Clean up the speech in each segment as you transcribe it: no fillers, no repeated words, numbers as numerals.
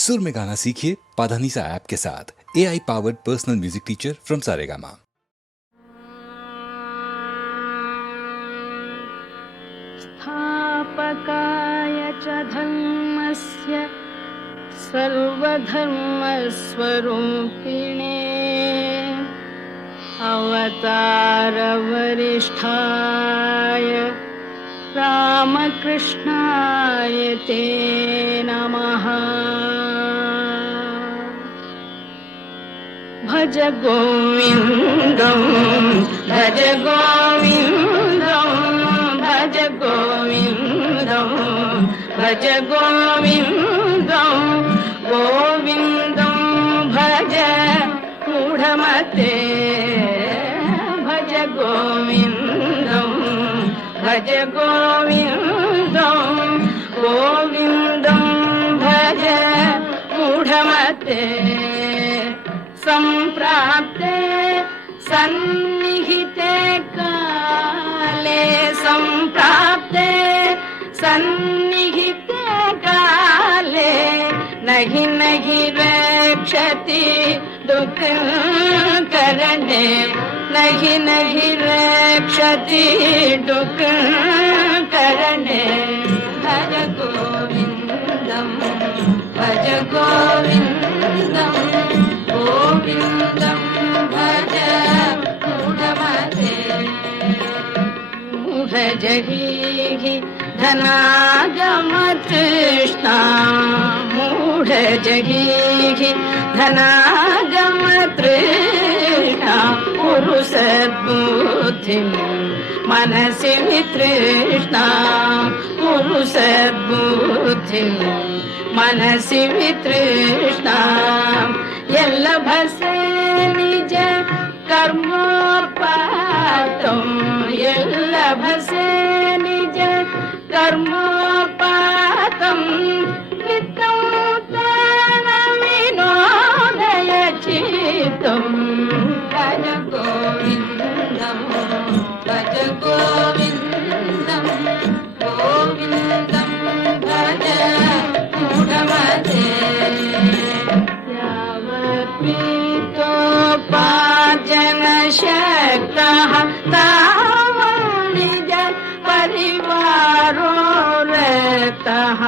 सुर में गाना सीखिए पाधानीसा ऐप के साथ। AI powered personal music teacher from Saregama. स्थापकाय च धर्मस्य सर्वधर्मस्वरूपिणे अवतारवरिष्ठाय रामकृष्णाय ते नमः। भज गोविन्दं भज गोविन्दं भज गोविन्दं भज गोविन्दं गोविन्दं भज मूढमते भज गोविन्दं भज गोविन्दं गोविन्दं भज मूढमते। सम्प्राप्ते सन्निहिते काले सम्प्राप्ते सन्निहिते काले नहि नहि रक्षति दुःखकरणे नहि नहि रक्षति दुःखकरणे। भज गोविन्दं भज गोविन्दं गोविन्दं भज मूढमते। मूढजगीहि धनागमतृष्णा मूढजगीहि धनागमतृष्णा कुरु सद्बुद्धिं मनसि वितृष्णा कुरु सद्बुद्धिं मनसि वितृष्णा। यल्लभसे निज कर्मोपातं यल्लभसे निज कर्मोपातं नित्यं तेन विनोदय चित्तं। भज गोविन्दं भज गोविन्दं गोविन्दं भज मूढमते। यावत्प्रीतोपार्जन शक्तः तावन्निज परिवारो रतः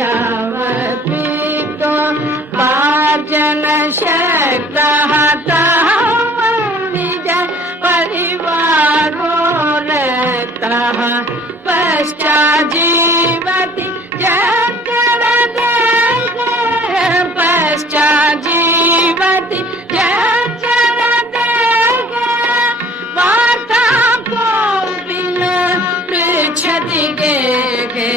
यावत्प्रीतोपार्जन शक्तः तावन्निज परिवारो रतः पश्चाज्जीवति पश्चाज्जीवति जगदेह वार्ता कोऽपि न पृच्छति गेहे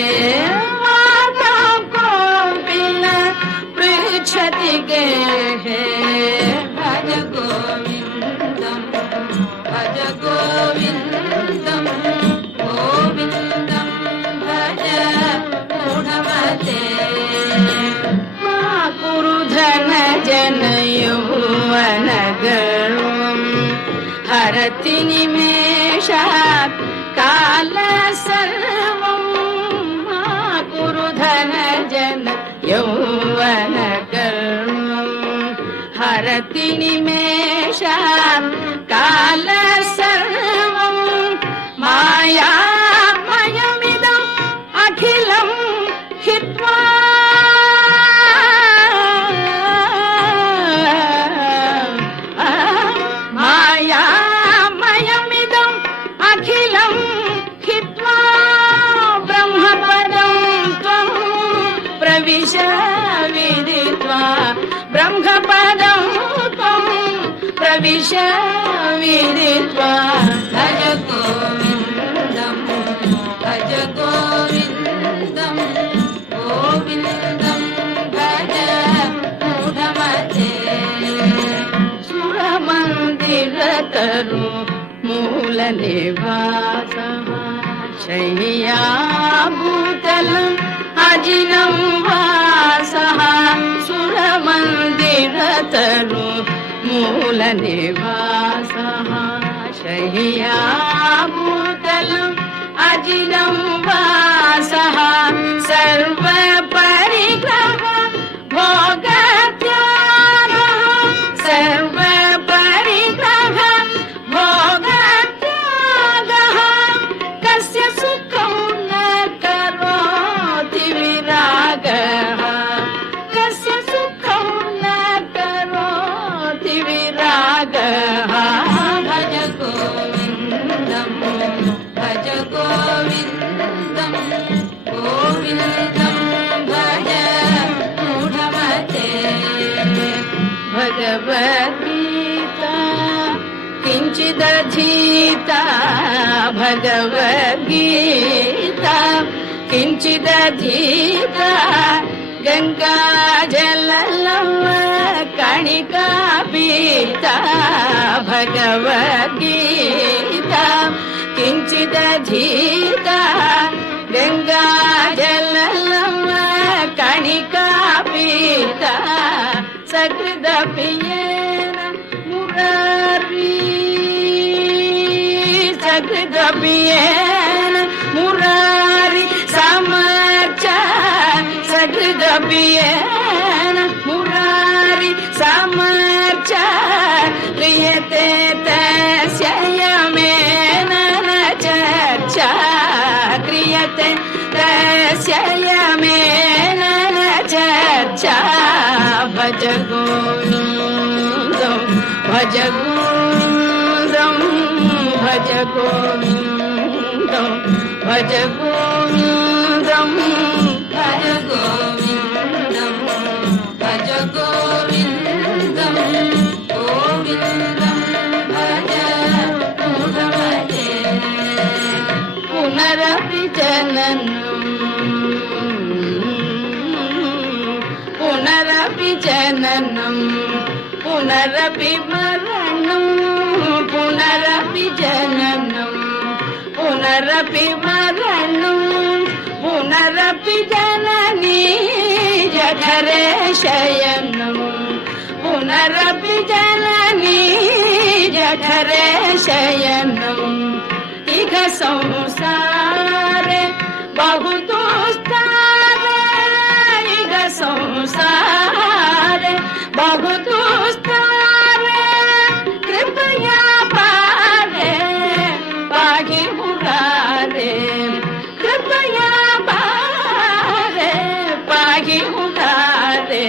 वार्ता कोऽपि न पृच्छति गेहे। भज गोविन्दं भज गोविन्दं गोविन्दं भज मूढमते। धन यौवन गर्वं हरति निमेषात् काल सर्वं मा कुरु धन जन यौवन गर्वं हरति निमेषात् काल सर्वं मायामयमिदम् अखिलं हित्वा विदित्वा ब्रह्मपदं त्वं प्रविश विदित्वा। भज गोविन्दं भज गोविन्दं गोविन्दं भज मूढमते। सुरमन्दिरतरु मूलनिवासः शय्याभूतलम् अजिनं वासः सुरमन्दिरतरु मूलनिवासः शय्याभूतलम् अजिनं वासः सर्वपरिग्रह भो किञ्चिदधीता भगवद्गीता किञ्चिदधीता गङ्गाजललव कणिका पीता भगवद्गीता किञ्चिदधीता गङ्गाजललव कणिका पीता सकृदपि येन मुरारी सकृदपि येन मुरारी समर्च सकृदपि येन मुरारी समर्च क्रियते तस्य यमेन न चर्चा क्रियते तस्य यमेन न चर्चा भज गोविन्दं भज गोविन्दं भज गोविन्दं भज गोविन्दं भज गोविन्दं भज गोविन्दं गोविन्दं भज मुहम्मदे पुनरपि जननं पुनरपि जननं पुनरपि मरणं पुनरपि जननं पुनरपि मरणं पुनरपि जननी जठरे शयनं पुनरपि जननी जठरे शयनं इह संसारे बहु दुस्तारे इह संसारे बहु दुस्तारे कृपया पारे पाहि मुरारे कृपया पारे पाहि मुरारे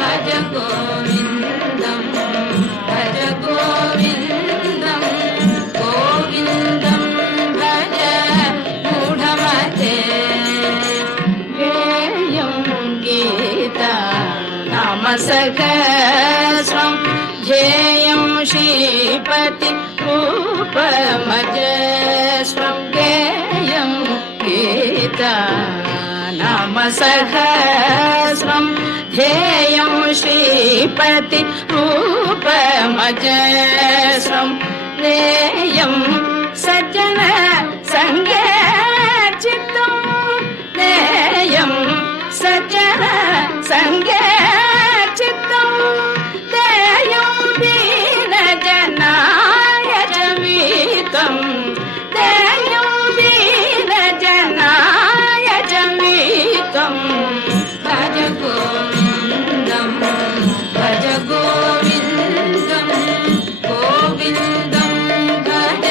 भज गोविन्दं भज गोविन्दं गोविन्दं भज मूढमते गेयं गीता नाम सहस्रं ध्येयं श्रीपति रूपमजस्रं गेयं गीता नाम सहस्रं ध्येयं श्रीपति रूपमजस्रं नेयं सज्जन संगे चित्तं नेयं सज्जन संगे चित्तं देयं दीनजनाय जवीतं देयं दीनजनाय जवीतं भज गोविन्दं भज गोविन्दं गोविन्दं भज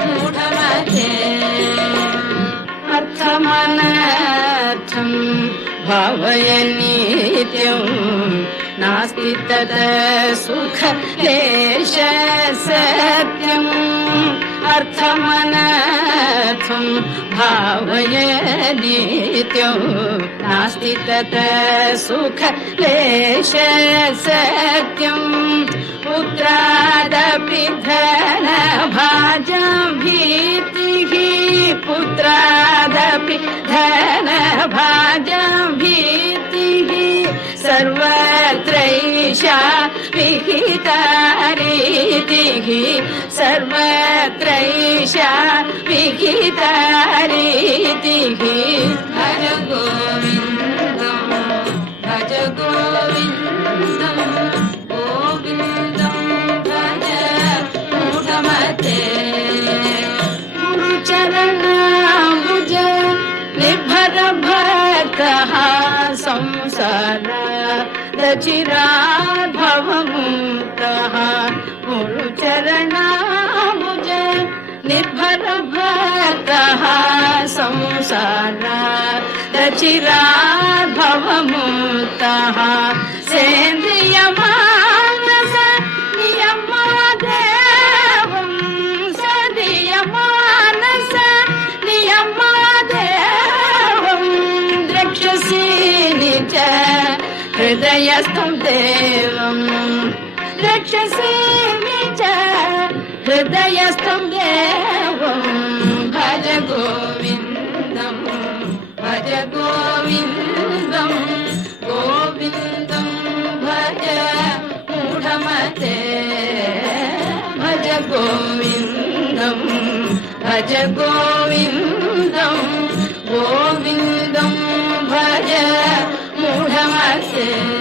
मूढमते अर्थमनर्थं भावय नित्यं नास्ति तद सुख लेश सत्यम् अर्थमनर्थं भावय नित्यं नास्ति तद सुख लेश सत्यम् पुत्रादपि धनभाजं भीतिः पुत्रादपि धनभाजं भीतिः सर्वत्रैषा विहिता रीतिः सर्वत्रैषा विहिता रीतिः भज गोविन्दं भज गोविन्दं गोविन्दं भज मूढमते गुरुचरणाम्बुज निर्भर भक्तः संसार दचिरात् भवमुक्तः गुरुचरणाम्बुज निर्भर भक्तः संसार दचिरात् भवमुक्तः सेन्द्रियमानस नियमादेवं सदीयमानस नियमादेवं द्रक्ष्यसि निज हृदयस्थं देवं रक्षसि निज हृदयस्थं देवं भज गोविन्दं भज गोविन्दं गोविन्दं भज मूढमते भज गोविन्दं भज गोविन्दं गोविन्दं भज मूढमते